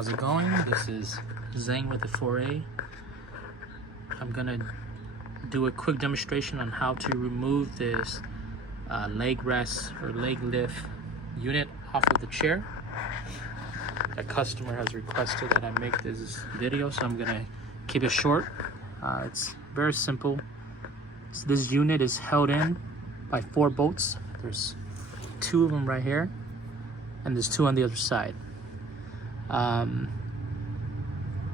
how's it going? This is Zhang with the 4A. I'm gonna do a quick demonstration on how to remove this leg rest or leg lift unit off of the chair. A customer has requested that I make this video, so I'm gonna keep it short. It's very simple. So this unit is held in by 4 bolts. There's 2 of them right here, and there's 2 on the other side.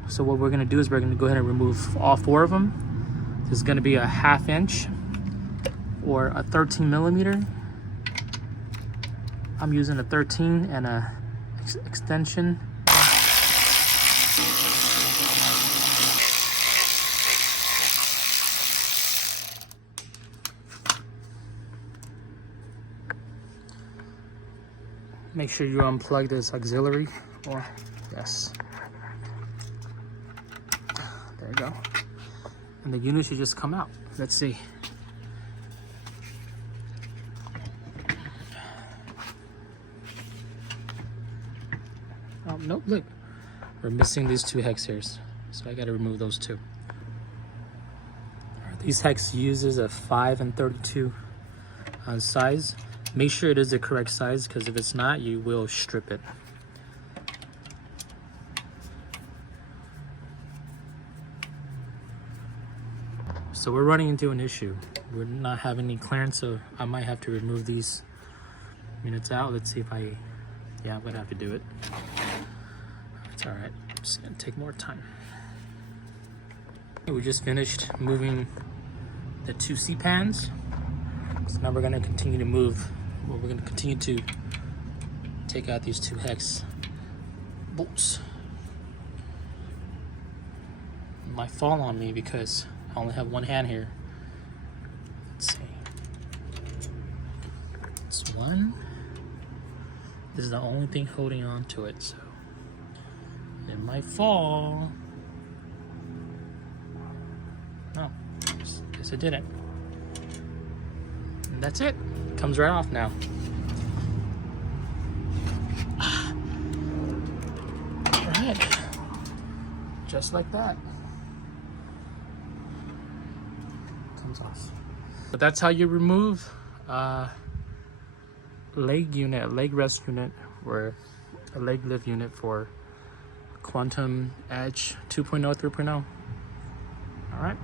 So what we're gonna do is we're gonna go ahead and remove all 4 of them. This is gonna be a 1/2 inch or a 13 millimeter. I'm using a 13 and a extension. Make sure you unplug this auxiliary, or yes. There you go. And the unit should just come out. Let's see. Oh, nope, look. We're missing these 2 hex hairs. So I gotta remove those 2. All right, these hex uses a 5 and 32 size. Make sure it is the correct size, because if it's not, you will strip it. So we're running into an issue. We're not having any clearance, so I might have to remove these units out. Let's see if yeah, I'm gonna have to do it. It's all right, I'm just gonna take more time. We just finished moving the 2 C-pans. So now we're gonna continue to move. Well, we're gonna continue to take out these 2 hex bolts. It might fall on me because I only have 1 hand here. Let's see. It's 1. This is the only thing holding on to it, so it might fall. No, guess it didn't. And that's it. Comes right off now. All right, just like that. Comes off. But that's how you remove leg rest unit, or a leg lift unit for Quantum Edge 2.0 3.0. All right.